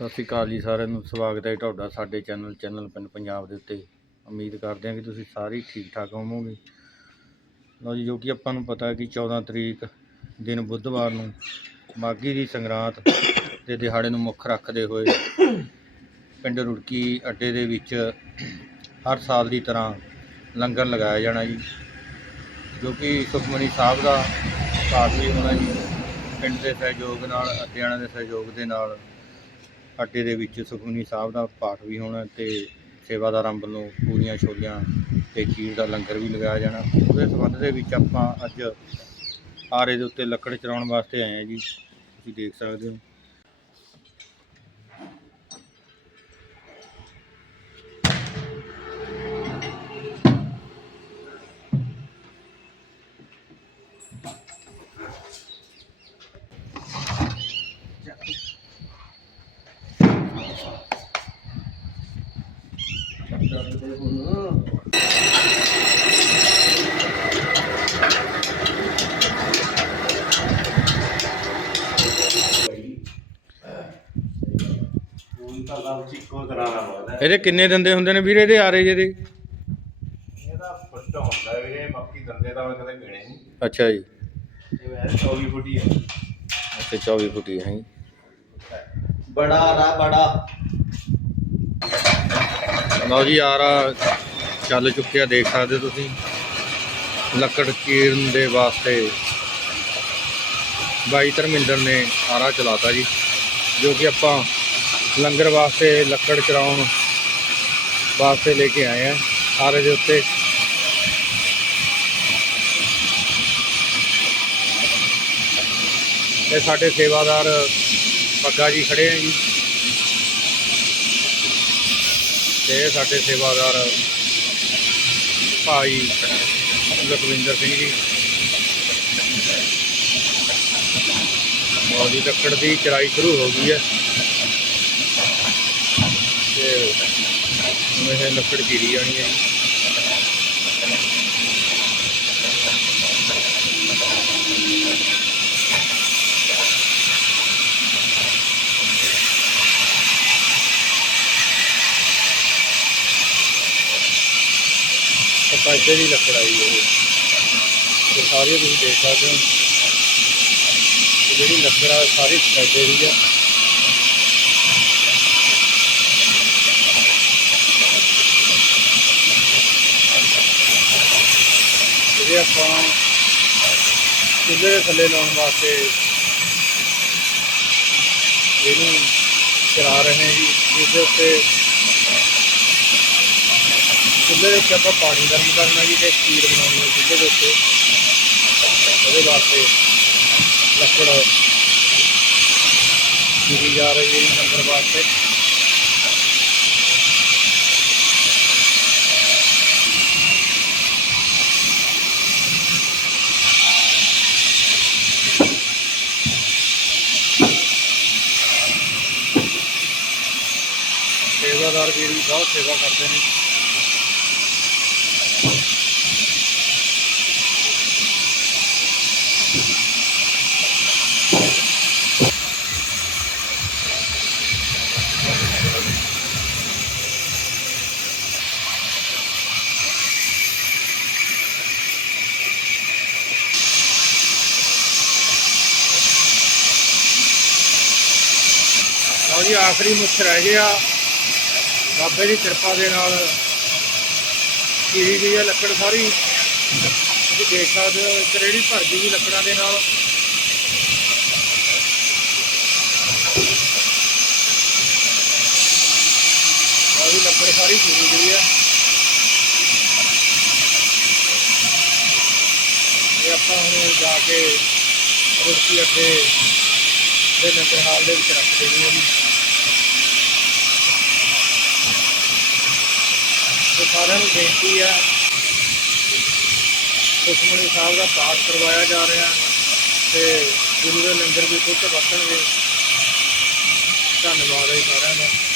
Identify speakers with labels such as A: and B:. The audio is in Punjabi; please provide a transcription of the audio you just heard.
A: ਸਤਿ ਸ਼੍ਰੀ ਅਕਾਲ ਜੀ ਸਾਰਿਆਂ ਨੂੰ। ਸਵਾਗਤ ਹੈ ਤੁਹਾਡਾ ਸਾਡੇ ਚੈਨਲ ਚੈਨਲ ਪਿੰਡ ਪੰਜਾਬ ਦੇ ਉੱਤੇ। ਉਮੀਦ ਕਰਦੇ ਹਾਂ ਕਿ ਤੁਸੀਂ ਸਾਰੇ ਹੀ ਠੀਕ ਠਾਕ ਹੋਵੋਗੇ। ਲਓ ਜੀ, ਜੋ ਕਿ ਆਪਾਂ ਨੂੰ ਪਤਾ ਹੈ ਕਿ 14 ਤਰੀਕ ਦਿਨ ਬੁੱਧਵਾਰ ਨੂੰ ਮਾਘੀ ਦੀ ਸੰਗਰਾਂਦ ਦੇ ਦਿਹਾੜੇ ਨੂੰ ਮੁੱਖ ਰੱਖਦੇ ਹੋਏ ਪਿੰਡ ਰੁੜਕੀ ਅੱਡੇ ਦੇ ਵਿੱਚ ਹਰ ਸਾਲ ਦੀ ਤਰ੍ਹਾਂ ਲੰਗਰ ਲਗਾਇਆ ਜਾਣਾ ਜੀ, ਜੋ ਕਿ ਸੁਖਮਨੀ ਸਾਹਿਬ ਦਾ ਪਾਠ ਵੀ ਹੋਣਾ ਜੀ। ਪਿੰਡ ਦੇ ਸਹਿਯੋਗ ਨਾਲ ਅੱਡਿਆਣਾ ਦੇ ਸਹਿਯੋਗ ਦੇ ਨਾਲ ਅੱਡੇ ਦੇ ਵਿੱਚ ਸੁਖਮਨੀ ਸਾਹਿਬ ਦਾ ਪਾਠ ਵੀ ਹੋਣਾ ਤੇ ਸੇਵਾਦਾਰਾਂ ਵੱਲੋਂ ਪੂਰੀਆਂ ਛੋਲੀਆਂ ਤੇ ਖੀਰ ਦਾ ਲੰਗਰ ਵੀ ਲਗਾਇਆ ਜਾਣਾ। ਉਹਦੇ ਸੰਬੰਧ ਦੇ ਵਿੱਚ ਆਪਾਂ ਅੱਜ ਆਰੇ ਦੇ ਉੱਤੇ ਲੱਕੜ ਚਰਾਉਣ ਵਾਸਤੇ ਆਏ ਆ ਜੀ। ਤੁਸੀਂ ਦੇਖ ਸਕਦੇ ਹੋ।
B: ਹੁਣ ਤਾਂ ਗੱਲ ਚਿੱਕੋ ਕਰਾਣਾ ਬਹੁਤ ਹੈ
A: ਇਹਦੇ ਕਿੰਨੇ ਦੰਦੇ ਹੁੰਦੇ ਨੇ ਵੀਰੇ ਇਹਦੇ ਆਰੇ ਜਿਹਦੇ?
B: ਇਹਦਾ ਫੁੱਟ ਹੁੰਦਾ ਵੀਰੇ ਬਾਕੀ ਦੰਦੇ ਤਾਂ ਮੈਂ ਕਦੇ ਗਿਣੇ ਨਹੀਂ।
A: ਅੱਛਾ ਜੀ।
B: ਇਹ ਵੈਸੇ 24 ਫੁੱਟ ਹੀ ਹੈ।
A: ਅੱਛਾ 24 ਫੁੱਟੀ ਹੈ ਜੀ।
B: ਬੜਾ ਰਾ ਬੜਾ।
A: ਲਓ ਜੀ, ਆਰਾ ਚੱਲ ਚੁੱਕਿਆ ਦੇਖ ਸਕਦੇ ਹੋ ਤੁਸੀਂ। ਲੱਕੜ ਕੀਰਨ ਦੇ ਵਾਸਤੇ ਬਾਈ ਧਰਮਿੰਦਰ ਨੇ ਆਰਾ ਚਲਾਤਾ ਜੀ, ਜੋ ਕਿ ਆਪਾਂ ਲੰਗਰ ਵਾਸਤੇ, ਲੱਕੜ ਚਰਾਉਣ ਵਾਸਤੇ ਲੈ ਕੇ ਆਏ ਆ। ਆਰੇ ਦੇ ਉੱਤੇ ਇਹ ਸਾਡੇ ਸੇਵਾਦਾਰ ਬੱਗਾ ਜੀ ਖੜੇ ਆ ਜੀ। ਤੇ ਇਹ ਸਾਡੇ ਸੇਵਾਦਾਰ ਭਾਈ ਲਖਵਿੰਦਰ ਸਿੰਘ ਜੀ। ਔਰ ਲੱਕੜ ਦੀ ਚਰਾਈ ਸ਼ੁਰੂ ਹੋ ਗਈ ਹੈ। ਤੇ ਇਹ ਲੱਕੜ ਚੀਰੀ ਜਾਣੀ ਹੈ ਜੀ। ਸਫਾਈਦੇ ਦੀ ਲੱਕੜ ਆਈ ਹੈ। ਤੇ ਸਾਰੇ ਤੁਸੀਂ ਦੇਖ ਸਕਦੇ ਹੋ। ਜਿਹੜੀ ਲੱਕੜ ਆ ਸਾਰੀ ਸਫਾਈਦੇ ਦੀ ਆ। ਇਹਦੇ ਆਪਾਂ ਚੁੱਲ੍ਹੇ ਦੇ ਥੱਲੇ ਲਾਉਣ ਵਾਸਤੇ ਇਹਨੂੰ ਚਲਾ ਰਹੇ ਹਾਂ ਜੀ, ਜਿਸ ਦੇ ਉੱਤੇ ਚੁੱਲ੍ਹੇ ਵਿੱਚ ਆਪਾਂ ਪਾਣੀ ਗਰਮ ਕਰਨਾ ਜੀ ਤੇ ਖੀਰ ਬਣਾਉਣੀ ਹੈ ਚੁੱਲ੍ਹੇ ਦੇ ਉੱਤੇ। ਉਹਦੇ ਵਾਸਤੇ ਲੱਕੜ ਚੀਰੀ ਜਾ ਰਹੀ ਹੈ ਜੀ ਲੰਗਰ ਵਾਸਤੇ। ਸੇਵਾਦਾਰ ਵੀਰ ਵੀ ਬਹੁਤ ਸੇਵਾ ਕਰਦੇ ਨੇ। ਜੀ, ਆਖਰੀ ਮੁੱਛ ਰਹਿ ਗਿਆ। ਬਾਬੇ ਦੀ ਕਿਰਪਾ ਦੇ ਨਾਲ ਚੀਰੀ ਗਈ ਹੈ, ਲੱਕੜ ਸਾਰੀ। ਤੁਸੀਂ ਦੇਖ ਸਕਦੇ ਹੋ, ਇੱਕ ਰੇੜੀ ਭਰ ਗਈ ਲੱਕੜਾਂ ਦੇ ਨਾਲ। ਆਹ ਵੀ ਲੱਕੜ ਸਾਰੀ ਚੀਰੀ ਗਈ ਹੈ। ਇਹ ਆਪਾਂ ਹੁਣ ਜਾ ਕੇ ਰੋਟੀ ਅੱਡੇ ਦੇ ਲੰਗਰ ਹਾਲ ਦੇ ਵਿੱਚ ਰੱਖ ਦੇਣੀ ਹੈ ਜੀ। ਸਾਰਿਆਂ ਨੂੰ ਬੇਨਤੀ ਹੈ ਸੁਖਮਨੀ ਸਾਹਿਬ ਦਾ ਪਾਠ ਕਰਵਾਇਆ ਜਾ ਰਿਹਾ ਤੇ ਗੁਰੂ ਦੇ ਲੰਗਰ ਵੀ ਖੁਦ ਵਰਤਣਗੇ। ਧੰਨਵਾਦ ਹੈ ਸਾਰਿਆਂ ਦਾ।